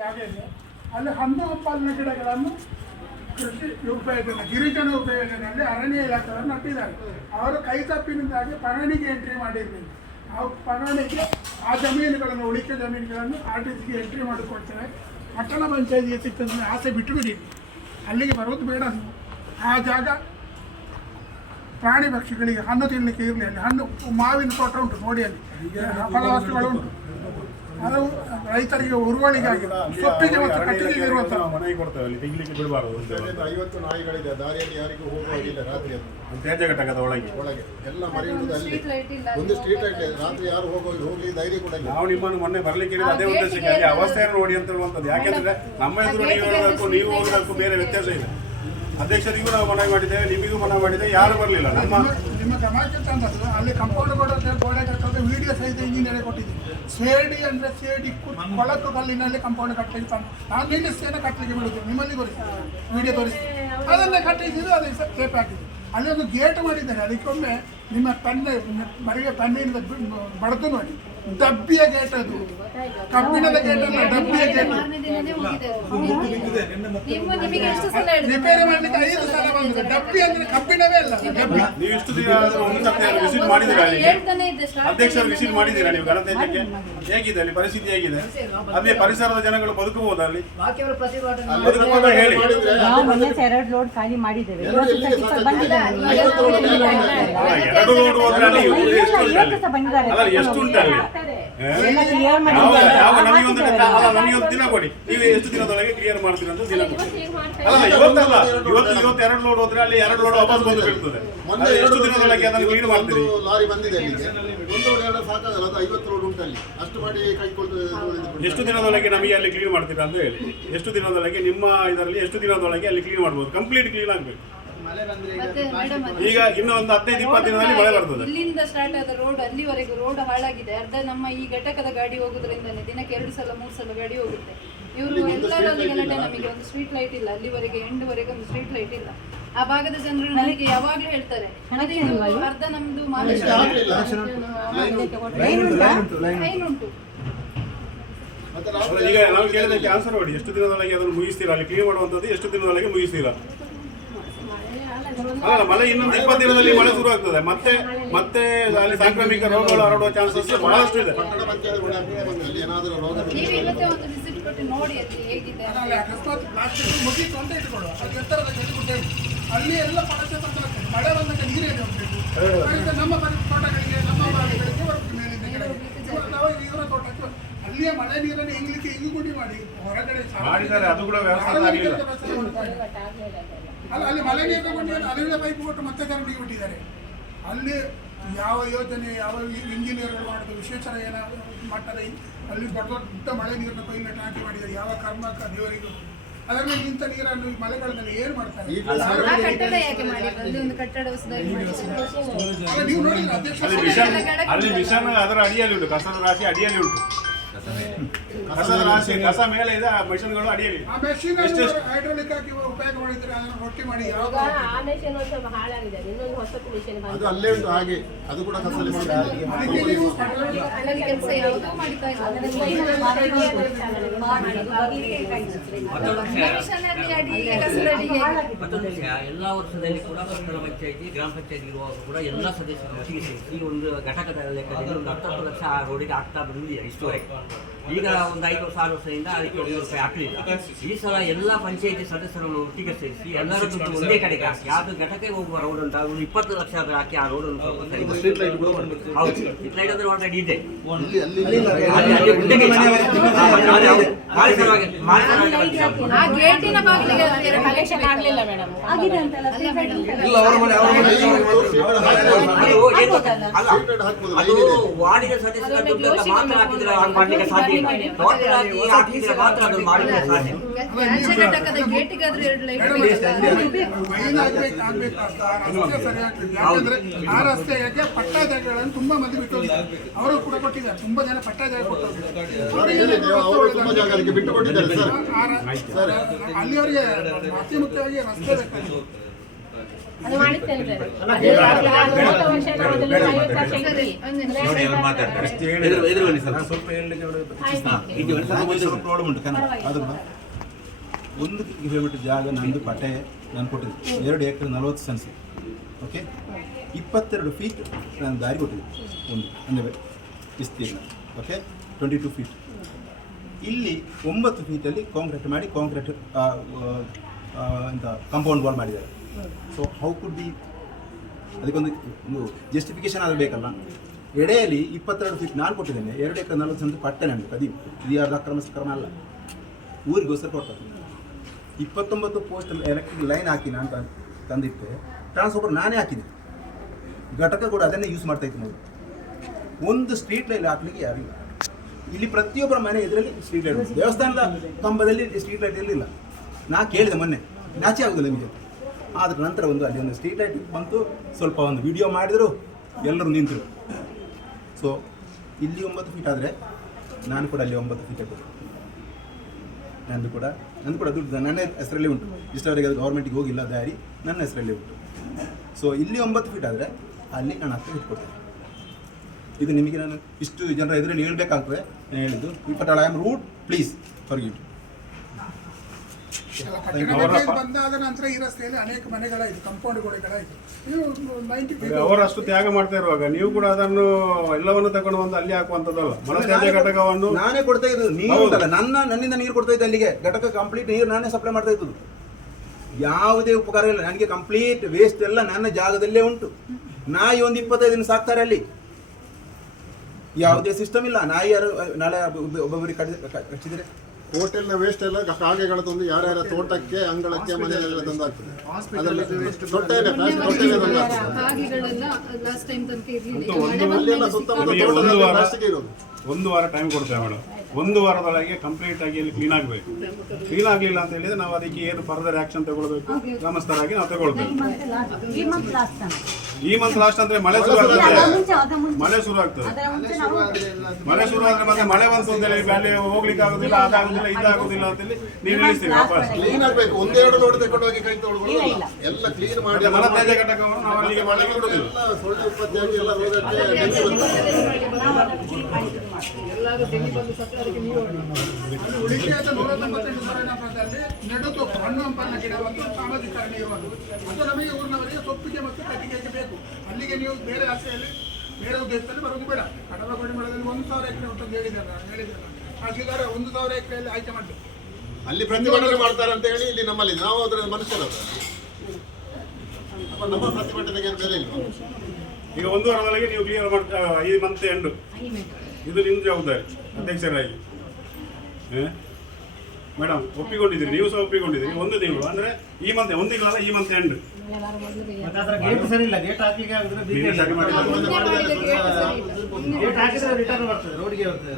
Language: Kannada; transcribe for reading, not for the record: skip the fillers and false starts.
ಜಾಗ ಇದೆ. ಅಲ್ಲಿ ಹಣ್ಣು ಹಂಪಾಲಿನ ಗಿಡಗಳನ್ನು ಕೃಷಿ ಉಪಯೋಜನೆ ಗಿರಿಜನ ಉಪಯೋಜನೆಯಲ್ಲಿ ಅರಣ್ಯ ಇಲಾಖೆಯವರು ನಟ್ಟಿದ್ದಾರೆ. ಅವರು ಕೈ ತಪ್ಪಿನಿಂದಾಗಿ ಪಗಣಿಗೆ ಎಂಟ್ರಿ ಮಾಡಿರಲಿಲ್ಲ. ನಾವು ಪಗಣಿಗೆ ಆ ಜಮೀನುಗಳನ್ನು ಉಳಿಕೆ ಜಮೀನುಗಳನ್ನು RTCಗೆ ಎಂಟ್ರಿ ಮಾಡಿಕೊಡ್ತೇವೆ. ಪಟ್ಟಣ ಪಂಚಾಯತಿಗೆ ಸಿಕ್ಕಿದ್ರೆ ಆಸೆ ಬಿಟ್ಟುಬಿಡಿ, ಅಲ್ಲಿಗೆ ಬರೋದು ಬೇಡ. ಆ ಜಾಗ ಪ್ರಾಣಿ ಪಕ್ಷಿಗಳಿಗೆ ಹಣ್ಣು ತಿನ್ನಲಿಕ್ಕೆ ಇರಲಿ. ಅಲ್ಲಿ ಹಣ್ಣು ಮಾವಿನ ತೋಟ ಉಂಟು ನೋಡಿ, ಅಲ್ಲಿ ಫಲವಸ್ತುಗಳು ಉಂಟು. ಅದು ರೈತರಿಗೆ ಉರುವಳಿಗಾಗಿ ಸೊಪ್ಪಿಗೆ ಮತ್ತು ಕಟ್ಟಿಗೆ ಇರುವಂಥ ಮನೆಗೆ ಕೊಡ್ತೇವೆ. ಅಲ್ಲಿ ತೆಗಿಲಿಕ್ಕೆ ಬಿಡಬಾರದು. 50 ನಾಯಿಗಳಿದೆ ದಾರಿಯಲ್ಲಿ, ಯಾರಿಗೂ ಹೋಗುವಾಗಿಲ್ಲ. ರಾತ್ರಿ ತ್ಯಾಜ್ಯ ಘಟಕದ ಒಳಗೆ ಎಲ್ಲ ಮರಿ ಇಡುವುದು ಅಲ್ಲಿ. ಒಂದು ಸ್ಟ್ರೀಟ್ ಲೈಟ್ ಇದೆ, ರಾತ್ರಿ ಯಾರು ಹೋಗ್ಲಿ ಧೈರ್ಯ ಕೂಡ ಇಲ್ಲ. ನಾವು ನಿಮ್ಮನ್ನು ಮೊನ್ನೆ ಬರ್ಲಿಕ್ಕೆ ಅದೇ ಉದ್ದೇಶಕ್ಕೆ ಅಲ್ಲಿ ಅವಸ್ಥೆಯನ್ನು ನೋಡಿ ಅಂತ ಹೇಳುವಂಥದ್ದು. ಯಾಕೆಂದ್ರೆ ನಮ್ಮ ಎದುರು ನೀವು ಹೇಳೋದಕ್ಕೂ ನೀವು ಹೋಗೋದಕ್ಕೂ ಬೇರೆ ವ್ಯತ್ಯಾಸ ಇದೆ. ಅಧ್ಯಕ್ಷರಿಗೂ ನಾವು ಮನವಿ ಮಾಡಿದ್ದೇವೆ, ನಿಮಗೂ ಮನವಿ ಮಾಡಿದ್ದೇವೆ, ಯಾರು ಬರಲಿಲ್ಲ. ನಿಮ್ಮ ಗಮನಕ್ಕೆ ತಂದದ್ದು ಅಲ್ಲಿ ಕಂಪೌಂಡ್ ಗೋಡೆ ಕಟ್ಟೋದು ವಿಡಿಯೋ ಸಹಿತ ಇಂಜಿನಿಯರ್ ಕೊಟ್ಟಿದ್ದೀನಿ. ಸೇಡಿ ಅಂದರೆ ಸೇಡಿ ಕೊಳಕು ಕಲ್ಲಿನಲ್ಲಿ ಕಂಪೌಂಡ್ ಕಟ್ಟಲಿಕ್ಕೆ ತಂದು ನಾನು ನಿಲ್ಲಿಸ್ತೇನೆ, ಕಟ್ಟಲಿಕ್ಕೆ ಬಿಡುತ್ತೆ. ನಿಮ್ಮಲ್ಲಿ ತೋರಿಸಿ ವಿಡಿಯೋ ತೋರಿಸಿ ಅದನ್ನೇ ಕಟ್ಟಿಸಿದ್ದು, ಅದು ಟೇಪ್ ಹಾಕಿದ್ದು. ಅಲ್ಲಿ ಒಂದು ಗೇಟ್ ಮಾಡಿದ್ದಾರೆ. ಅದಕ್ಕೊಮ್ಮೆ ನಿಮ್ಮ ಬರಿಗೆ ಪೆನ್ನಿಂದ ಬಡ್ದು ನೋಡಿ, ಡಬ್ಬಿಯ ಗೇಟ್ ಅದು, ಕಬ್ಬಿಣದ ಗೇಟ್ ಅಲ್ಲ, ಡಬ್ಬಿಯ ಗೇಟ್. ರಿಪೇರಿ ಮಾಡ್ಲಿಕ್ಕೆ 5 ಸಲ ಬಂದಿದೆ. ಡಬ್ಬಿ ಅಂದ್ರೆ ಕಬ್ಬಿಣವೇ ಅಲ್ಲ, ಡಬ್ಬಿ. ನೀವು ಇಷ್ಟು ದಿನ ವಿಸಿಟ್ ಮಾಡಿದ್ದೀರಾ? ಅಧ್ಯಕ್ಷರು ವಿಸಿಟ್ ಮಾಡಿದ್ದೀರಾ ನೀವು ಗಣತಂತ್ರಕ್ಕೆ? ಹೇಗಿದೆ ಅಲ್ಲಿ ಪರಿಸ್ಥಿತಿ, ಹೇಗಿದೆ ಅಲ್ಲಿ? ಪರಿಸರದ ಜನಗಳು ಬದುಕಬಹುದು ಅಲ್ಲಿ? ಬದುಕಬಹುದು ಹೇಳಿ. ನಾವು ಮೊನ್ನೆ 2 ಲೋಡ್ ಖಾಲಿ ಮಾಡಿದ್ದೇವೆ. 2 ಲೋಡ್ ಹೋದ್ರೆ ಅಲ್ಲಿ ಎಷ್ಟು ಉಂಟು ಅಲ್ಲಿ? ನಮಗೆ ದಿನ ಕೊಡಿ, ನೀವು ಎಷ್ಟು ದಿನದೊಳಗೆ ಕ್ಲಿಯರ್ ಮಾಡ್ತೀರ ಅಂತ ದಿನ ಕೊಡಿ. ಅಲ್ಲ ಇವತ್ತಲ್ಲ, ಇವತ್ತು 2 ಲೋಡ್ ಹೋದ್ರೆ ಅಲ್ಲಿ 2 ಲೋಡ್ ವಾಪಸ್ ಬಂದು ಬೀಳ್ತದೆ. ಎಷ್ಟು ದಿನದೊಳಗೆ ಅದನ್ನು ಕ್ಲೀನ್ ಮಾಡ್ತೀರಿ? ಲಾರಿ ಬಂದಿದೆ ಅಲ್ಲಿಗೆ, 1 ಲೋಡ್ ಸಾಕಾಗಲ್ಲ, ಅದು 50 ಲೋಡ್ ಉಂಟು ಅಲ್ಲಿ. ಅಷ್ಟು ಮಾಡಿ ಎಷ್ಟು ದಿನದೊಳಗೆ ನಮಗೆ ಅಲ್ಲಿ ಕ್ಲೀನ್ ಮಾಡ್ತೀರಾ ಅಂತ ಹೇಳಿ. ಎಷ್ಟು ದಿನದೊಳಗೆ ನಿಮ್ಮ ಇದರಲ್ಲಿ ಎಷ್ಟು ದಿನದೊಳಗೆ ಅಲ್ಲಿ ಕ್ಲೀನ್ ಮಾಡ್ಬೋದು? ಕಂಪ್ಲೀಟ್ ಕ್ಲೀನ್ ಆಗಬೇಕು. ಈಗ ಇನ್ನು ಒಂದು 15-20 ದಿನದಲ್ಲಿ ಮಳೆ ಬರ್ತದೆ. ಇಲ್ಲಿಂದ ಸ್ಟಾರ್ಟ್ ಆದ ರೋಡ್ ಅಲ್ಲಿವರೆಗೂ ರೋಡ್ ಹಾಳಾಗಿದೆ. ಅರ್ಧ ನಮ್ಮ ಈ ಘಟಕದ ಗಾಡಿ ಹೋಗುದ್ರಿಂದಲೇ ದಿನಕ್ಕೆ 2 ಸಲ 3 ಸಲ ಗಾಡಿ ಹೋಗುತ್ತೆ. ಇವರು ಎಲ್ಲರೂ ಗಲಾಟೆ, ನಮಗೆ ಒಂದು ಸ್ಟ್ರೀಟ್ ಲೈಟ್ ಇಲ್ಲ, ಅಲ್ಲಿವರೆಗೆ ಎಂಡ್ವರೆಗೆ ಒಂದು ಸ್ಟ್ರೀಟ್ ಲೈಟ್ ಇಲ್ಲ. ಆ ಭಾಗದ ಜನರು ನನಗೆ ಯಾವಾಗ್ಲೂ ಹೇಳ್ತಾರೆ, ಅರ್ಧ ನಮ್ದು ಲೈನ್ ಉಂಟು. ಈಗ ನಾವು ಕೇಳಿದಕ್ಕೆ ಆನ್ಸರ್ ಮಾಡಿ. ಎಷ್ಟು ದಿನದೊಳಗೆ ಅದನ್ನು ಮುಗಿಸ್ತೀರಾ ಅಲ್ಲಿ ಕ್ಲೀನ್ ಮಾಡುವಂಥದ್ದು? ಎಷ್ಟು ದಿನದೊಳಗೆ ಮುಗಿಸ್ತೀರಾ? ಅಲ್ಲ, ಮಳೆ ಇನ್ನೊಂದು 20 ದಿನದಲ್ಲಿ ಮಳೆ ಶುರು ಆಗ್ತದೆ. ಮತ್ತೆ ಅಲ್ಲಿ ಸಾಂಕ್ರಾಮಿಕ ರೋಗಗಳು ಹರಡುವ ಚಾನ್ಸಸ್ ಬಹಳಷ್ಟು ಇದೆ. ಅಕಸ್ಮಾತ್ ಪ್ಲಾಸ್ಟಿಕ್ ಮುಗಿತು ಅಂತ ಇಟ್ಕೊಳ್ಳುವ, ಅಲ್ಲಿ ಎಲ್ಲ ಪಡಚೆ ಮಳೆ ಬಂದಾಗ ನೀರೇನು ಹೋಗ್ಬೇಕು. ನಮ್ಮ ತೋಟಗಳಿಗೆ, ನಮ್ಮ ಬಾವಿಗಳಿಗೆ ಬರುತ್ತೆ ಮೇಲಿಂದ ಗಿಡಗಳಿಗೆ. ನಾವು ಇವರ ತೋಟಕ್ಕೆ ಅಲ್ಲಿಯೇ ಮಳೆ ನೀರನ್ನು ಇಂಗ್ಲಿಕ್ಕೆ ಇಂಗುಗುಡಿ ಮಾಡಿ ಹೊರಗಡೆ ಮಾಡಿದ್ದಾರೆ. ಅದು ಕೂಡ ವ್ಯವಸ್ಥೆ ಅಲ್ಲ, ಅಲ್ಲಿ ಮಳೆ ನೀರು ತಗೊಂಡು ಅಲ್ಲಿಂದ ಪೈಪ್ ಕೊಟ್ಟು ಮತ್ತೆ ಕರೆಂಟಿಗೆ ಬಿಟ್ಟಿದ್ದಾರೆ. ಅಲ್ಲಿ ಯಾವ ಯೋಜನೆ, ಯಾವ ಇಂಜಿನಿಯರ್ಗಳು ಮಾಡಿದ್ರು ವಿಶೇಷ ಮಟ್ಟದ ಅಲ್ಲಿ ದೊಡ್ಡ ದೊಡ್ಡ ಮಳೆ ನೀರನ್ನು ಕೊಯ್ಲು ಟ್ಯಾಂಕಿ ಮಾಡಿದ್ದಾರೆ. ಯಾವ ಕರ್ಮಕ ದೇವರಿಗೂ ಅದರ ಮೇಲೆ ಇಂಥ ನೀರನ್ನು ಮಳೆಗಳಲ್ಲಿ ಏನು ಮಾಡ್ತಾರೆ? ನೀವು ನೋಡಿದ್ರೆ ಅಧ್ಯಕ್ಷ ಅಲ್ಲಿ ಮಿಷನ್ ಅದರ ಅಡಿಯಲ್ಲಿ ಉಂಟು, ಕಸದ ರಾಶಿ ಅಡಿಯಲ್ಲಿ ಉಂಟು. ಕಸದ ರಾಶಿ, ಕಸ ಮೇಲೆ ಇದೆ, ಆ ಮಿಷನ್ಗಳು ಅಡಿಯಲ್ಲಿ. ಆ ಮೆಷಿನ್ ಹೈಡ್ರೋಲಿಕ್ ಹಾಕಿ ಉಪಯೋಗ ಮಾಡಿದ್ರೆ ಅದನ್ನು ರೊಟ್ಟಿ ಮಾಡಿ ಅದು ಅಲ್ಲೇ ಉಂಟು. ಹಾಗೆ ಅದು ಕೂಡ ಕಸದಲ್ಲಿ ಎಲ್ಲ ವರ್ಷದಲ್ಲಿ ಕೂಡ ಪಟ್ಟಣ ಪಂಚಾಯತಿ, ಗ್ರಾಮ ಪಂಚಾಯತಿ ಇರುವಾಗ ಕೂಡ ಎಲ್ಲ ಸದಸ್ಯರು ಒಟ್ಟಿಗೆ ಸೇರಿಸಿ ಈ ಒಂದು ಘಟಕದ ಲೆಕ್ಕದಲ್ಲಿ ಒಂದು 10 ಲಕ್ಷ ಆ ರೋಡಿಗೆ ಆಗ್ತಾ ಬಂದಿದೆ ಇಷ್ಟುವರೆಗೆ. ಈಗ ಒಂದು 5-6 ವರ್ಷದಿಂದ ಅದಕ್ಕೆ 1 ರೂಪಾಯಿ ಹಾಕಲಿಲ್ಲ. ಈ ಸಲ ಎಲ್ಲ ಪಂಚಾಯತಿ ಸದಸ್ಯರನ್ನು ಒಟ್ಟಿಗೆ ಸೇರಿಸಿ ಎಲ್ಲರೂ ದುಡ್ಡು ಒಂದೇ ಕಡೆಗೆ ಹಾಕಿ, ಅದು ಘಟಕಕ್ಕೆ ಹೋಗುವ ರೋಡ್ ಅಂತ ಒಂದು 20 ಲಕ್ಷ ಹಾಕಿ ಆ ರೋಡ್ ಅನ್ನು ಸ್ವಲ್ಪ ಸರಿ. ಹೌದು, ಸ್ಟ್ರೀಟ್ ಲೈಟ್ ಅಂದ್ರೆ ಆಲ್ರೆಡಿ ಇದೆ. ಅದು ವಾರ್ಡಿನ ಸದಸ್ಯರ ದುಡ್ಡು ಮಾತ್ರ ಹಾಕಿದ್ರೆ ಮಾಡ್ಲಿಕ್ಕೆ ಸಾಧ್ಯ ಇಲ್ಲ. ಟೋಟಲ್ ಆಗಿ ಹಾಕಿದ್ರೆ ಮಾತ್ರ ಅದು ಮಾಡಲಿಕ್ಕೆ ಸಾಧ್ಯ. ಆ ರಸ್ತೆಗೆ ಪಟ್ಟಾ ಜಾಗಗಳನ್ನು ತುಂಬಾ ಮಂದಿ ಬಿಟ್ಟು ಅವರು ಕೂಡ ಕೊಟ್ಟಿದ್ದಾರೆ. ತುಂಬಾ ಜನ ಪಟ್ಟಾ ಜಾಗ ಅಲ್ಲಿವರೆಗೆ ಅತಿ ಮುಖ್ಯವಾಗಿ ರಸ್ತೆ ಬೇಕಾಗಿದೆ. ಅದು ಮಾಡಿಸ್ತೇನೆ ಸರ್. ಅಲ್ಲ, ಅದು ಈಗ ಅದು 30 ವರ್ಷ ನಾವು ಅದರಲ್ಲಿ 50 ವರ್ಷ ಸರಿ, ಇದ್ದೀವಿ. ಒಂದು ನಿಮಿಷ. ಎದುರು ಬನ್ನಿ ಸರ್. ಸ್ವಲ್ಪ ಹೇಳಲಿಕ್ಕೆ ಆಯ್ತು. ಇದು ಸ್ವಲ್ಪ ಪ್ರಾಬ್ಲಮ್ ಉಂಟು ಕನ್ನಡ ಪರವಾಗಿಲ್ಲ. ಅದನ್ನು 1 ಕಿಲೋಮೀಟರ್ ಜಾಗ ನಂದು ಪಟ್ಟೆ ನಾನು ಕೊಟ್ಟಿದ್ದೆ 2 ಎಕರೆ 40 ಸೆನ್ಸ್. ಓಕೆ, 22 ಫೀಟ್ ನಾನು ದಾರಿ ಕೊಟ್ಟಿದ್ದೆ ಒಂದು ಅಂದರೆ ವಿಸ್ತೀರ್ಣ. Okay, 22 feet. ಇಲ್ಲಿ 9 ಫೀಟಲ್ಲಿ ಕಾಂಕ್ರೀಟ್ ಮಾಡಿ ಕಾಂಕ್ರೀಟ್ ಎಂತ ಕಾಂಪೌಂಡ್ ವಾಲ್ ಮಾಡಿದ್ದಾರೆ. ಸೊ ಹೌ ಕುಡ್ ಬಿ, ಅದಕ್ಕೊಂದು ಒಂದು ಜಸ್ಟಿಫಿಕೇಶನ್ ಆದರೂ ಬೇಕಲ್ಲ. ಎಡೆಯಲ್ಲಿ 22 ಫೀಟ್ ನಾನು ಕೊಟ್ಟಿದ್ದೇನೆ, 2 ಎಕರೆ 40 ಸೆನ್ಸ್ ಪಟ್ಟೆ ನಂದು. ಅದು ಇದು ಯಾರ್ದು ಅಕ್ರಮ ಸಕ್ರಮ ಅಲ್ಲ, ಊರಿಗೋಸ್ಕರ ಕೊಡ್ತಾರೆ. 29 ಪೋಸ್ಟ್ ಎಲೆಕ್ಟ್ರಿಕ್ ಲೈನ್ ಹಾಕಿ ನಾನು ತಂದಿಟ್ಟೆ. ಟ್ರಾನ್ಸ್ಫಾರ್ಮರ್ ನಾನೇ ಹಾಕಿದ್ದೆ, ಘಟಕ ಕೂಡ ಅದನ್ನೇ ಯೂಸ್ ಮಾಡ್ತಾ ಇತ್ತು. ನೋಡಿ, ಒಂದು ಸ್ಟ್ರೀಟ್ ಲೈಟ್ ಹಾಕ್ಲಿಕ್ಕೆ ಯಾರಿಲ್ಲ. ಇಲ್ಲಿ ಪ್ರತಿಯೊಬ್ಬರ ಮನೆ ಇದರಲ್ಲಿ ಸ್ಟ್ರೀಟ್ ಲೈಟ್ ಉಂಟು. ದೇವಸ್ಥಾನದ ಕಂಬದಲ್ಲಿ ಸ್ಟ್ರೀಟ್ ಲೈಟ್ ಇರಲಿಲ್ಲ. ನಾ ಕೇಳಿದೆ ಮೊನ್ನೆ, ನಾಚೆ ಆಗೋದಿಲ್ಲ ನಿಮಗೆ. ಆದರೆ ನಂತರ ಅಲ್ಲಿ ಒಂದು ಸ್ಟ್ರೀಟ್ ಲೈಟ್ ಬಂತು, ಸ್ವಲ್ಪ ಒಂದು ವಿಡಿಯೋ ಮಾಡಿದರು, ಎಲ್ಲರೂ ನಿಂತರು. ಸೊ ಇಲ್ಲಿ 9 ಫೀಟ್ ಆದರೆ ನಾನು ಕೂಡ ಅಲ್ಲಿ 9 ಫೀಟ್ ಇರ್ತದೆ. ನಂದು ಕೂಡ ದುಡ್ಡು ನನ್ನ ಹೆಸರಲ್ಲೇ ಉಂಟು. ಇಷ್ಟವರೆಗೆ ಅದು ಗೌರ್ಮೆಂಟಿಗೆ ಹೋಗಿಲ್ಲ ದಾರಿ, ನನ್ನ ಹೆಸರಲ್ಲೇ ಉಂಟು. ಸೊ ಇಲ್ಲಿ 9 ಫೀಟ್ ಆದರೆ ಅಲ್ಲಿ ನಾನು 10 ಫೀಟ್ ಕೊಡ್ತೇನೆ. ಇದು ನಿಮಗೆ ನಾನು ಇಷ್ಟು ಜನರ ಎದುರಲ್ಲಿ ಹೇಳ್ಬೇಕಾಗ್ತದೆ. ನಾನು ಹೇಳಿದ್ದು but I am rude, please forgive. ಬಂದಾದ ನಂತರ ಈ ರಸ್ತೆಯಲ್ಲಿ ಅನೇಕ ಮನೆಗಳಾಯಿತು, ಕಾಂಪೌಂಡ್ ಗೋಡೆಗಳಾಯಿತು. ನೀವು 90 feet ಅವರಷ್ಟು ತ್ಯಾಗ ಮಾಡ್ತಾ ಇರುವಾಗ ನೀವು ಕೂಡ ಅದನ್ನು ಎಲ್ಲವನ್ನು ತಗೊಂಡು ಬಂದು ಅಲ್ಲಿ ಹಾಕುವಂಥದ್ದಲ್ಲ. ಮಲತ್ಯಾಜ್ಯ ಘಟಕವನ್ನು ನಾನೇ ಕೊಡ್ತಾ ಇದ್ದು. ನೀರು ಉಂಟಲ್ಲ, ನನ್ನಿಂದ ನೀರು ಕೊಡ್ತಾ ಇದ್ದೆ ಅಲ್ಲಿಗೆ. ಘಟಕ ಕಂಪ್ಲೀಟ್ ನೀರು ನಾನೇ ಸಪ್ಲೈ ಮಾಡ್ತಾ ಇದ್ದು. ಯಾವುದೇ ಉಪಕಾರ ಇಲ್ಲ ನನಗೆ. ಕಂಪ್ಲೀಟ್ ವೇಸ್ಟ್ ಎಲ್ಲ ನನ್ನ ಜಾಗದಲ್ಲೇ ಉಂಟು. ನಾಯಿ ಒಂದು 25 ದಿನ ಸಾಕ್ತಾರೆ ಅಲ್ಲಿ. ಯಾವುದೇ ಸಿಸ್ಟಮ್ ಇಲ್ಲ. ನಾಯಿ ಯಾರು ನಾಳೆ ಒಬ್ಬೊಬ್ಬರಿಗೆ ಕಚ್ಚಿದ್ರೆ ಹೋಟೆಲ್ನ ವೇಸ್ಟ್ ಎಲ್ಲ ಕಾಗೆಗಳ ತಂದು ಯಾರ್ಯಾರ ತೋಟಕ್ಕೆ, ಅಂಗಳಕ್ಕೆ, ಮನೆಯಲ್ಲೆಲ್ಲ ತಂದಾಗ್ತದೆ. ಅದರಲ್ಲಿ ತೊಟ್ಟೆನೆ ಕಾಗೆಗಳೆಲ್ಲ ಲಾಸ್ಟ್ ಟೈಮ್ ತನಕ ಇರ್ಲಿಲ್ಲ. ಅಲ್ಲೆಲ್ಲ ಸುತ್ತಮುತ್ತ ನಮಗೆ ತೋಟದಲ್ಲಿ ಪ್ಲಾಸ್ಟಿಕ್ ಇರೋದು. 1 ವಾರ ಟೈಮ್ ಕೊಡ್ತೇವೆ ಮೇಡಮ್. 1 ವಾರದೊಳಗೆ ಕಂಪ್ಲೀಟ್ ಆಗಿ ಅಲ್ಲಿ ಕ್ಲೀನ್ ಆಗಬೇಕು. ಕ್ಲೀನ್ ಆಗಲಿಲ್ಲ ಅಂತ ಹೇಳಿದ್ರೆ ನಾವು ಅದಕ್ಕೆ ಏನು ಫರ್ದರ್ ಆಕ್ಷನ್ ತಗೊಳ್ಬೇಕು, ಗ್ರಾಮಸ್ಥರಾಗಿ ನಾವು ತಗೊಳ್ಬೇಕು. ಈ ಮಂತ್ ಲಾಸ್ಟ್ ಅಂದ್ರೆ ಮಳೆ ಶುರು ಆಗ್ತದೆ. ಮಳೆ ಶುರು ಆಗ್ತದೆ. ಮಳೆ ಶುರು ಆದ್ರೆ ಮತ್ತೆ ಮಳೆ ಬಂತು ಅಂತ ಹೇಳಿ ಅಲ್ಲಿ ಹೋಗ್ಲಿಕ್ಕೆ ಆಗುದಿಲ್ಲ, ಅದಾಗುದಿಲ್ಲ, ಇದಾಗುದಿಲ್ಲ ಅಂತ ಹೇಳಿ ನೀವು ನಿಲ್ಲಿಸ್ತೀವಿ ವಾಪಸ್. ಕ್ಲೀನ್ ಆಗ್ಬೇಕು. 1-2 ಲೋಡ್ ತಗೊಂಡು ಹೋಗಿ ಕೈ ತೊಗೊಳ್ಳೋದಿಲ್ಲ. ಎಲ್ಲ ಕ್ಲೀನ್ ಮಾಡಿ ಮತ್ತೆ ಮಲತ್ಯಾಜ್ಯ ಘಟಕವನ್ನು ನಾವು ಅಲ್ಲಿಗೆ ಮಾಡಲಿಕ್ಕೆ ಬಿಡುದಿಲ್ಲ. ಎಲ್ಲ ಸೊಳ್ಳೆ ಉತ್ಪತ್ತಿಯಾಗಿ ಎಲ್ಲ ರೋಗಕ್ಕೆ ಬೆಂಕಿ ಬರ್ತದೆ. ಅಲ್ಲಿ ಉಳಿಕೆಯಾದ 198 ಸರಳದಲ್ಲಿ ನೆಡುತು ಹಣ್ಣು ಹಂಪಲಿನ ಗಿಡ ಮತ್ತು ಸಾಮಾಜಿಕ ಅರಣ್ಯ ಇರುವುದು. ಅದು ನಮಗೆ ಊರಿನವರಿಗೆ ಸೊಪ್ಪಿಗೆ ಮತ್ತು ಕಟ್ಟಿಗೆಗೆ ಬೇಕು. ಅಲ್ಲಿಗೆ ನೀವು ಬೇರೆ ಆಸೆಯಲ್ಲಿ ಬೇರೆ ಉದ್ದೇಶದಲ್ಲಿ ಬರುವುದು ಬೇಡ. ಕಡವ ಕೊಡಿಮಳದಲ್ಲಿ 1000 ಎಕರೆ ಉಂಟು ಹೇಳಿದ್ದಾರೆ. ಹಾಗಿದ್ದಾರೆ 1000 ಎಕರೆಯಲ್ಲಿ ಆಯ್ಕೆ ಮಾಡಬೇಕು. ಅಲ್ಲಿ ಪ್ರತಿಭಟನೆ ಮಾಡ್ತಾರೆ ಅಂತ ಹೇಳಿ ಇಲ್ಲಿ ನಮ್ಮಲ್ಲಿ ನಾವು ಅದರ ಮನುಷ್ಯರಲ್ಲ. ನಮ್ಮ ಪ್ರತಿಭಟನೆಗೆ ಬೇರೆ ಇಲ್ಲ. ಈಗ 1 ವಾರದೊಳಗೆ ನೀವು ಕ್ಲಿಯರ್ ಮಾಡ್ತಾ ಈ ಮಂತ್ ಎಂಡ್ ಇದು ನಿಮ್ಮ ಜವಾಬ್ದಾರಿ ಅಧ್ಯಕ್ಷರಾಗಿ. ಮೇಡಮ್ ಒಪ್ಪಿಕೊಂಡಿದ್ದೀರಿ, ನೀವು ಸಹ ಒಪ್ಪಿಕೊಂಡಿದ್ದೀರಿ. 1 ತಿಂಗಳು ಅಂದ್ರೆ ಈ ಮಂತ್, 1 ತಿಂಗಳಲ್ಲ, ಈ ಮಂತ್ ಎಂಡ್. ಗೇಟ್ ಸರಿ ಇಲ್ಲ, ಗೇಟ್ ಹಾಕಲಿಕ್ಕೆ ಆಗುದಿಲ್ಲ. ಗೇಟ್ ಹಾಕಿದ್ರೆ ರಿಟರ್ನ್ ಬರ್ತದೆ, ರೋಡ್ಗೆ ಬರ್ತದೆ.